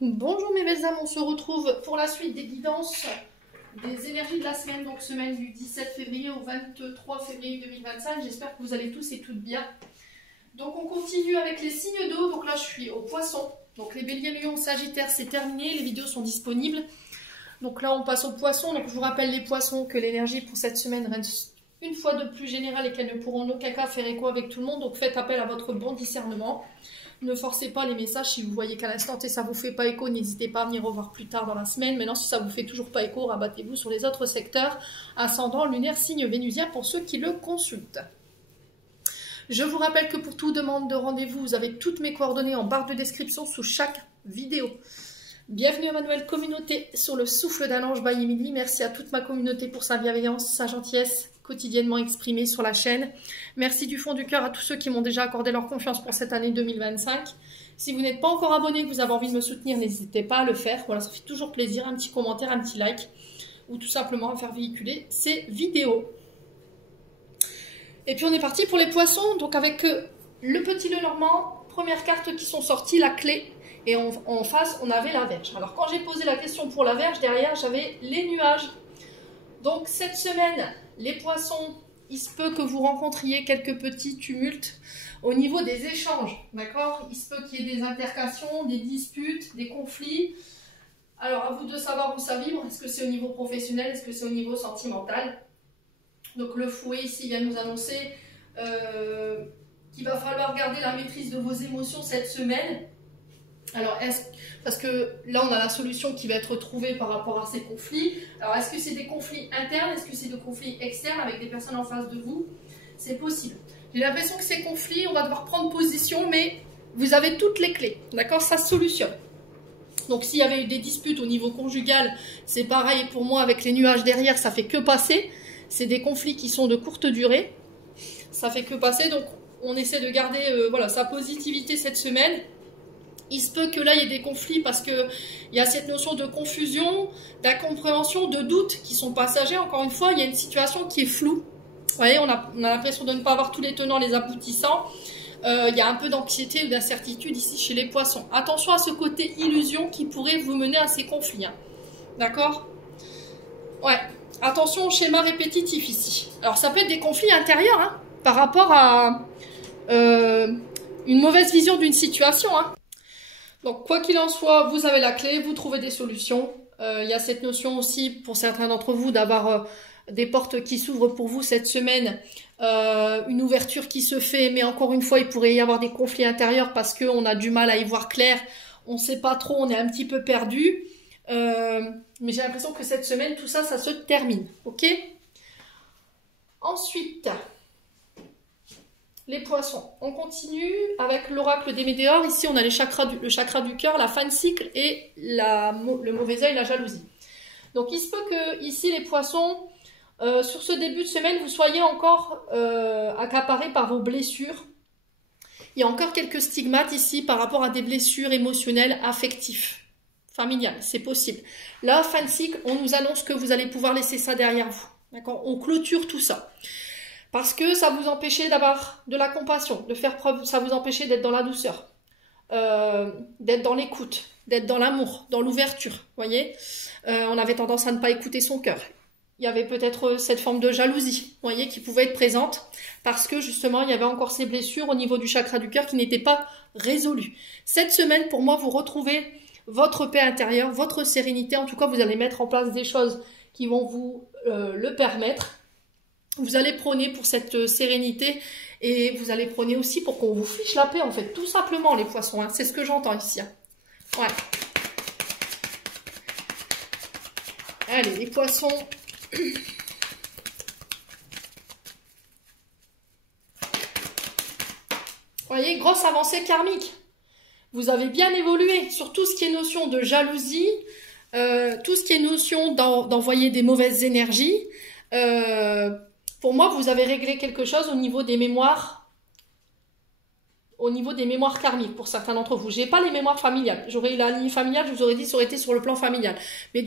Bonjour mes belles âmes, on se retrouve pour la suite des guidances des énergies de la semaine, donc semaine du 17 février au 23 février 2025. J'espère que vous allez tous et toutes bien. Donc on continue avec les signes d'eau, donc là je suis au poisson. Donc les béliers, lions, sagittaires, c'est terminé, les vidéos sont disponibles. Donc là on passe au poisson, donc je vous rappelle les poissons que l'énergie pour cette semaine reste une fois de plus générale et qu'elles ne pourront en aucun cas faire écho avec tout le monde. Donc faites appel à votre bon discernement. Ne forcez pas les messages si vous voyez qu'à l'instant T ça vous fait pas écho, n'hésitez pas à venir revoir plus tard dans la semaine. Maintenant si ça vous fait toujours pas écho, rabattez-vous sur les autres secteurs, ascendant, lunaire, signe vénusien pour ceux qui le consultent. Je vous rappelle que pour toute demande de rendez-vous, vous avez toutes mes coordonnées en barre de description sous chaque vidéo. Bienvenue à ma nouvelle communauté sur le souffle d'un ange by Emily. Merci à toute ma communauté pour sa bienveillance, sa gentillesse quotidiennement exprimée sur la chaîne. Merci du fond du cœur à tous ceux qui m'ont déjà accordé leur confiance pour cette année 2025. Si vous n'êtes pas encore abonné, que vous avez envie de me soutenir, n'hésitez pas à le faire. Voilà, ça fait toujours plaisir, un petit commentaire, un petit like, ou tout simplement à faire véhiculer ces vidéos. Et puis on est parti pour les poissons, donc avec le petit Lenormand, première carte qui sont sorties, la clé. Et en face, on avait la Vierge. Alors, quand j'ai posé la question pour la Vierge, derrière, j'avais les nuages. Donc, cette semaine, les poissons, il se peut que vous rencontriez quelques petits tumultes au niveau des échanges. D'accord? Il se peut qu'il y ait des intercations, des disputes, des conflits. Alors, à vous de savoir où ça vibre. Est-ce que c'est au niveau professionnel? Est-ce que c'est au niveau sentimental? Donc, le fouet, ici, vient nous annoncer qu'il va falloir garder la maîtrise de vos émotions cette semaine. Alors, parce que là, on a la solution qui va être trouvée par rapport à ces conflits. Alors, est-ce que c'est des conflits internes? Est-ce que c'est des conflits externes avec des personnes en face de vous? C'est possible. J'ai l'impression que ces conflits, on va devoir prendre position, mais vous avez toutes les clés. D'accord? Ça se solutionne. Donc, s'il y avait eu des disputes au niveau conjugal, c'est pareil pour moi avec les nuages derrière, ça fait que passer. C'est des conflits qui sont de courte durée. Ça fait que passer. Donc, on essaie de garder voilà, sa positivité cette semaine. Il se peut que là, il y ait des conflits parce qu'il y a cette notion de confusion, d'incompréhension, de doute qui sont passagers. Encore une fois, il y a une situation qui est floue. Vous voyez, on a l'impression de ne pas avoir tous les tenants, les aboutissants. Il y a un peu d'anxiété ou d'incertitude ici chez les poissons. Attention à ce côté illusion qui pourrait vous mener à ces conflits. Hein. D'accord? Ouais. Attention au schéma répétitif ici. Alors, ça peut être des conflits intérieurs hein, par rapport à une mauvaise vision d'une situation. Hein. Donc, quoi qu'il en soit, vous avez la clé, vous trouvez des solutions. Il y a cette notion aussi, pour certains d'entre vous, d'avoir des portes qui s'ouvrent pour vous cette semaine, une ouverture qui se fait, mais encore une fois, il pourrait y avoir des conflits intérieurs parce qu'on a du mal à y voir clair, on ne sait pas trop, on est un petit peu perdu. Mais j'ai l'impression que cette semaine, tout ça, ça se termine. Ok? Ensuite... les poissons, on continue avec l'oracle des météores. Ici, on a le chakra du cœur, la fin de cycle et le mauvais œil, la jalousie. Donc, il se peut que ici, les poissons, sur ce début de semaine, vous soyez encore accaparés par vos blessures. Il y a encore quelques stigmates ici par rapport à des blessures émotionnelles, affectives, familiales. C'est possible. Là, fin de cycle, on nous annonce que vous allez pouvoir laisser ça derrière vous. D'accord? On clôture tout ça. Parce que ça vous empêchait d'avoir de la compassion, de faire preuve, ça vous empêchait d'être dans la douceur, d'être dans l'écoute, d'être dans l'amour, dans l'ouverture, voyez. On avait tendance à ne pas écouter son cœur. Il y avait peut-être cette forme de jalousie, voyez, qui pouvait être présente, parce que justement, il y avait encore ces blessures au niveau du chakra du cœur qui n'étaient pas résolues. Cette semaine, pour moi, vous retrouvez votre paix intérieure, votre sérénité. En tout cas, vous allez mettre en place des choses qui vont vous le permettre. Vous allez prôner pour cette sérénité et vous allez prôner aussi pour qu'on vous fiche la paix, en fait, tout simplement, les poissons. Hein. C'est ce que j'entends ici. Hein. Ouais. Allez, les poissons. Vous voyez, grosse avancée karmique. Vous avez bien évolué sur tout ce qui est notion de jalousie, tout ce qui est notion d'envoyer des mauvaises énergies. Pour moi, vous avez réglé quelque chose au niveau des mémoires karmiques pour certains d'entre vous. J'ai pas les mémoires familiales. J'aurais eu la ligne familiale, je vous aurais dit ça aurait été sur le plan familial. Mais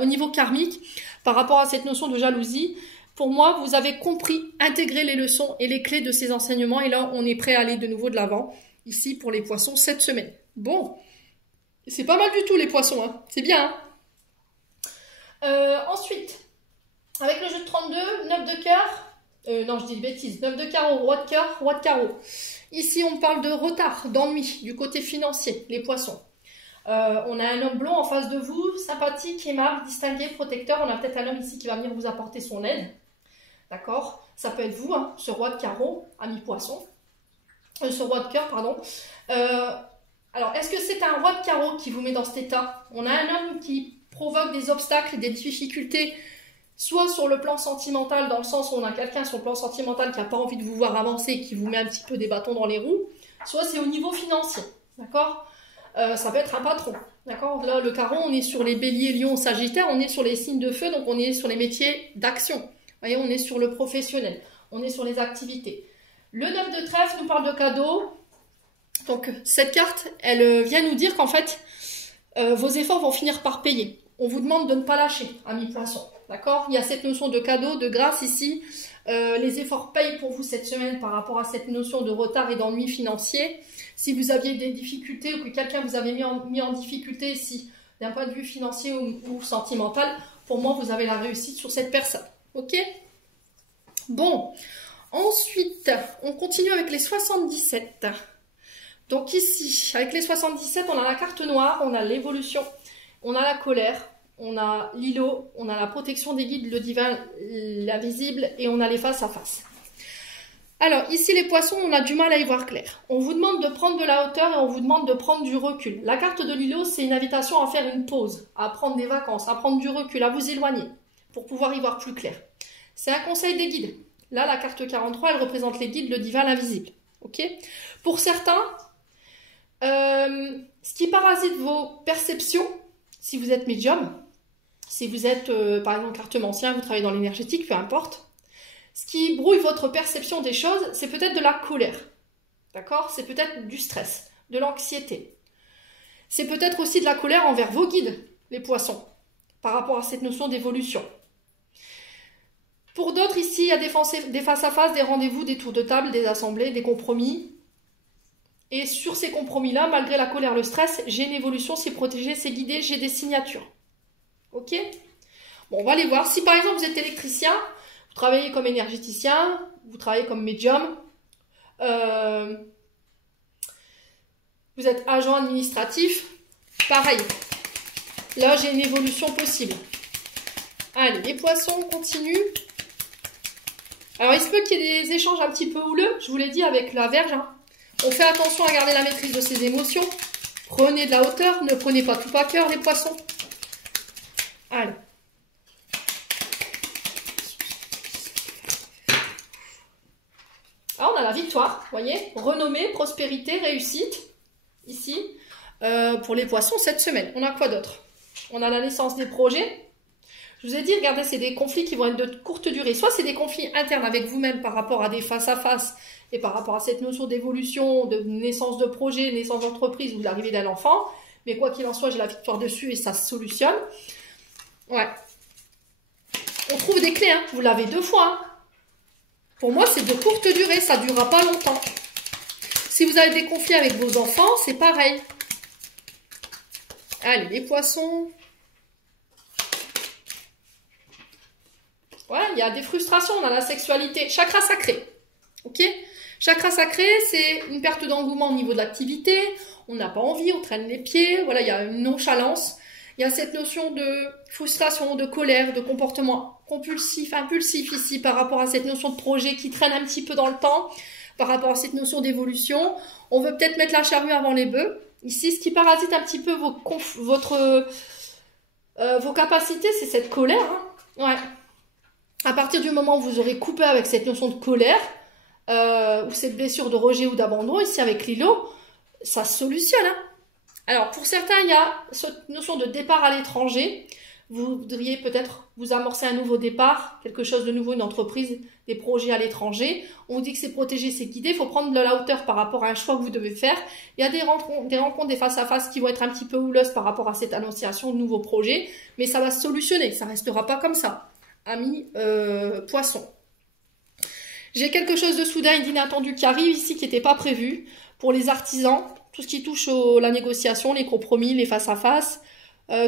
au niveau karmique, par rapport à cette notion de jalousie, pour moi, vous avez compris, intégré les leçons et les clés de ces enseignements. Et là, on est prêt à aller de nouveau de l'avant, ici pour les poissons, cette semaine. Bon, C'est pas mal du tout les poissons, hein. C'est bien. Ensuite, avec le jeu de 32, 9 de cœur, non je dis une bêtise, 9 de carreau, roi de cœur, roi de carreau. Ici on parle de retard, d'ennui, du côté financier, les poissons. On a un homme blond en face de vous, sympathique, aimable, distingué, protecteur. On a peut-être un homme ici qui va venir vous apporter son aide. D'accord? Ça peut être vous, hein, ce roi de carreau, ami poisson. Ce roi de cœur, pardon. Alors, est-ce que c'est un roi de carreau qui vous met dans cet état? On a un homme qui provoque des obstacles, des difficultés, soit sur le plan sentimental, dans le sens où on a quelqu'un sur le plan sentimental qui n'a pas envie de vous voir avancer et qui vous met un petit peu des bâtons dans les roues, soit c'est au niveau financier. D'accord? Ça peut être un patron. D'accord? Là, le carreau, on est sur les béliers, lions, sagittaires, on est sur les signes de feu, donc on est sur les métiers d'action. Vous voyez, on est sur le professionnel, on est sur les activités. Le 9 de trèfle nous parle de cadeaux. Donc, cette carte, elle vient nous dire qu'en fait, vos efforts vont finir par payer. On vous demande de ne pas lâcher, ami poisson. D'accord? Il y a cette notion de cadeau, de grâce ici. Les efforts payent pour vous cette semaine par rapport à cette notion de retard et d'ennui financier. Si vous aviez des difficultés ou que quelqu'un vous avait mis en difficulté ici, d'un point de vue financier ou sentimental, pour moi, vous avez la réussite sur cette personne. Ok? Bon. Ensuite, on continue avec les 77. Donc ici, avec les 77, on a la carte noire, on a l'évolution, on a la colère, on a l'îlot, on a la protection des guides, le divin, l'invisible, et on a les face à face. Alors, ici, les poissons, on a du mal à y voir clair. On vous demande de prendre de la hauteur et on vous demande de prendre du recul. La carte de l'îlot, c'est une invitation à faire une pause, à prendre des vacances, à prendre du recul, à vous éloigner, pour pouvoir y voir plus clair. C'est un conseil des guides. Là, la carte 43, elle représente les guides, le divin, l'invisible. Ok? Pour certains, ce qui parasite vos perceptions, si vous êtes médium, si vous êtes, par exemple, cartomancien, vous travaillez dans l'énergétique, peu importe, ce qui brouille votre perception des choses, c'est peut-être de la colère. D'accord? C'est peut-être du stress, de l'anxiété. C'est peut-être aussi de la colère envers vos guides, les poissons, par rapport à cette notion d'évolution. Pour d'autres, ici, il y a des face-à-face, des rendez-vous, des tours de table, des assemblées, des compromis. Et sur ces compromis-là, malgré la colère, le stress, j'ai une évolution, c'est protégé, c'est guidé, j'ai des signatures. Ok? Bon, on va aller voir. Si par exemple vous êtes électricien, vous travaillez comme énergéticien, vous travaillez comme médium, vous êtes agent administratif, pareil. Là, j'ai une évolution possible. Allez, les poissons, on continue. Alors, il se peut qu'il y ait des échanges un petit peu houleux, je vous l'ai dit, avec la Vierge. Hein. On fait attention à garder la maîtrise de ses émotions. Prenez de la hauteur, ne prenez pas tout à cœur, les poissons. Allez. Ah, on a la victoire, vous voyez, renommée, prospérité, réussite, ici, pour les poissons cette semaine. On a quoi d'autre? On a la naissance des projets. Je vous ai dit, regardez, c'est des conflits qui vont être de courte durée. Soit c'est des conflits internes avec vous-même par rapport à des face-à-face et par rapport à cette notion d'évolution, de naissance de projet, naissance d'entreprise ou l'arrivée d'un enfant. Mais quoi qu'il en soit, j'ai la victoire dessus et ça se solutionne. Ouais. On trouve des clés, hein. Vous l'avez 2 fois. Hein. Pour moi, c'est de courte durée, ça ne durera pas longtemps. Si vous avez des conflits avec vos enfants, c'est pareil. Allez, les poissons. Ouais, il y a des frustrations dans la sexualité. Chakra sacré. Ok? Chakra sacré, c'est une perte d'engouement au niveau de l'activité. On n'a pas envie, on traîne les pieds. Voilà, il y a une nonchalance. Il y a cette notion de frustration, de colère, de comportement compulsif, impulsif ici par rapport à cette notion de projet qui traîne un petit peu dans le temps, par rapport à cette notion d'évolution. On veut peut-être mettre la charrue avant les bœufs. Ici, ce qui parasite un petit peu vos capacités, c'est cette colère. Hein. Ouais. À partir du moment où vous aurez coupé avec cette notion de colère, ou cette blessure de rejet ou d'abandon, ici avec l'îlot, ça se solutionne. Hein. Alors, pour certains, il y a cette notion de départ à l'étranger. Vous voudriez peut-être vous amorcer un nouveau départ, quelque chose de nouveau, une entreprise, des projets à l'étranger. On vous dit que c'est protégé, c'est guidé. Il faut prendre de la hauteur par rapport à un choix que vous devez faire. Il y a des rencontres, des face-à-face qui vont être un petit peu houleuses par rapport à cette annonciation de nouveaux projets. Mais ça va se solutionner, ça ne restera pas comme ça. Amis poissons. J'ai quelque chose de soudain et d'inattendu qui arrive ici, qui n'était pas prévu. Pour les artisans, tout ce qui touche la négociation, les compromis, les face-à-face,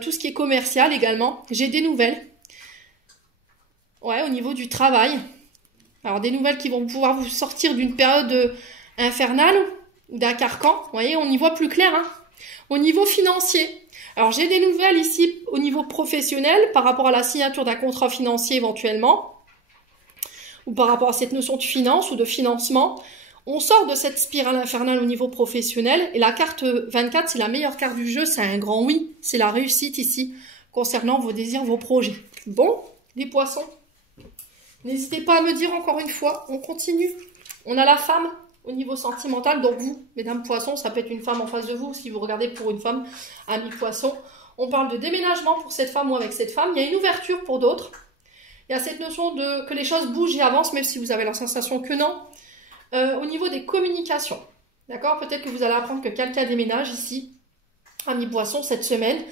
tout ce qui est commercial également. J'ai des nouvelles. Ouais, au niveau du travail. Alors, des nouvelles qui vont pouvoir vous sortir d'une période infernale ou d'un carcan. Vous voyez, on y voit plus clair. Hein. Au niveau financier. Alors, j'ai des nouvelles ici au niveau professionnel par rapport à la signature d'un contrat financier éventuellement. Ou par rapport à cette notion de finance ou de financement. On sort de cette spirale infernale au niveau professionnel. Et la carte 24, c'est la meilleure carte du jeu. C'est un grand oui. C'est la réussite ici concernant vos désirs, vos projets. Bon, les poissons. N'hésitez pas à me dire encore une fois, on continue. On a la femme au niveau sentimental, donc vous, mesdames poissons, ça peut être une femme en face de vous, si vous regardez pour une femme, ami poisson. On parle de déménagement pour cette femme ou avec cette femme. Il y a une ouverture pour d'autres. Il y a cette notion que les choses bougent et avancent, même si vous avez la sensation que non. Au niveau des communications, d'accord? Peut-être que vous allez apprendre que quelqu'un déménage ici, ami poisson, cette semaine.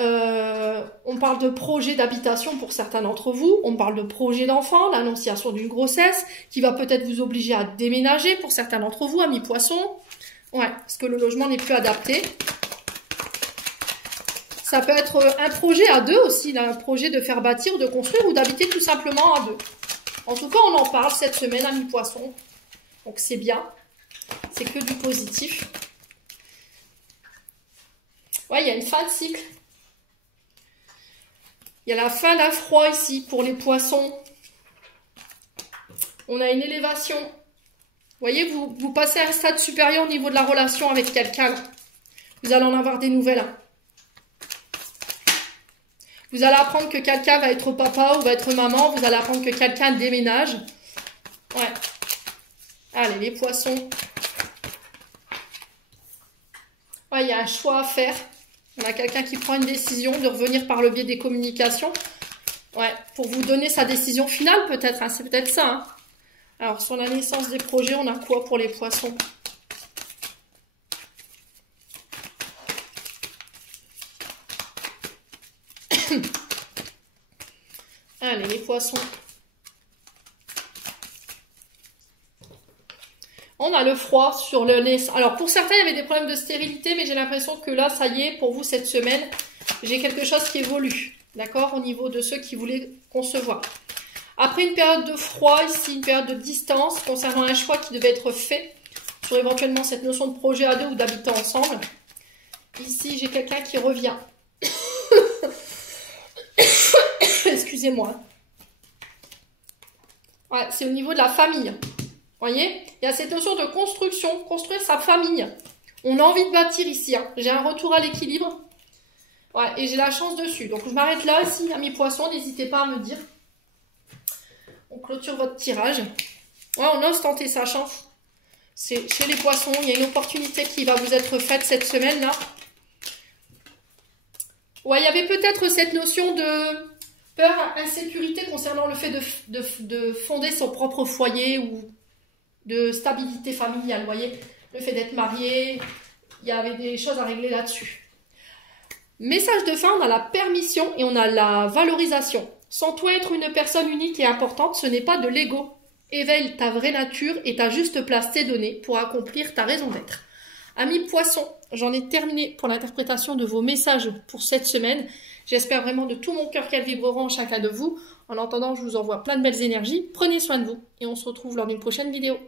On parle de projet d'habitation pour certains d'entre vous, on parle de projet d'enfant, l'annonciation d'une grossesse qui va peut-être vous obliger à déménager pour certains d'entre vous, amis poissons. Ouais, parce que le logement n'est plus adapté. Ça peut être un projet à deux aussi, là, un projet de faire bâtir, de construire ou d'habiter tout simplement à deux. En tout cas, on en parle cette semaine, amis poissons. Donc c'est bien, c'est que du positif. Ouais, il y a une fin de cycle. Il y a la fin d'un froid ici pour les poissons. On a une élévation. Vous voyez, vous passez à un stade supérieur au niveau de la relation avec quelqu'un. Vous allez en avoir des nouvelles. Vous allez apprendre que quelqu'un va être papa ou va être maman. Vous allez apprendre que quelqu'un déménage. Ouais. Allez, les poissons. Ouais, il y a un choix à faire. On a quelqu'un qui prend une décision de revenir par le biais des communications. Ouais, pour vous donner sa décision finale peut-être. Hein, c'est peut-être ça. Hein. Alors, sur la naissance des projets, on a quoi pour les poissons? Allez, les poissons. On a le froid sur le nez. Alors, pour certains, il y avait des problèmes de stérilité, mais j'ai l'impression que là, ça y est, pour vous, cette semaine, j'ai quelque chose qui évolue. D'accord? Au niveau de ceux qui voulaient concevoir. Après une période de froid, ici, une période de distance, concernant un choix qui devait être fait sur éventuellement cette notion de projet à deux ou d'habiter ensemble. Ici, j'ai quelqu'un qui revient. Excusez-moi. Ouais, c'est au niveau de la famille. Voyez, il y a cette notion de construction, construire sa famille. On a envie de bâtir ici. Hein. J'ai un retour à l'équilibre. Ouais, et j'ai la chance dessus. Donc, je m'arrête là, ici, amis poissons. N'hésitez pas à me dire. On clôture votre tirage. Ouais, on ose tenter sa chance. C'est chez les poissons. Il y a une opportunité qui va vous être faite cette semaine-là. Ouais, il y avait peut-être cette notion de peur, insécurité concernant le fait de fonder son propre foyer ou de stabilité familiale, vous voyez, le fait d'être marié, il y avait des choses à régler là-dessus. Message de fin, on a la permission et on a la valorisation. Sans toi être une personne unique et importante, ce n'est pas de l'ego. Éveille ta vraie nature et ta juste place t'est donnée pour accomplir ta raison d'être. Amis poissons, j'en ai terminé pour l'interprétation de vos messages pour cette semaine. J'espère vraiment de tout mon cœur qu'elles vibreront en chacun de vous. En attendant, je vous envoie plein de belles énergies. Prenez soin de vous et on se retrouve lors d'une prochaine vidéo.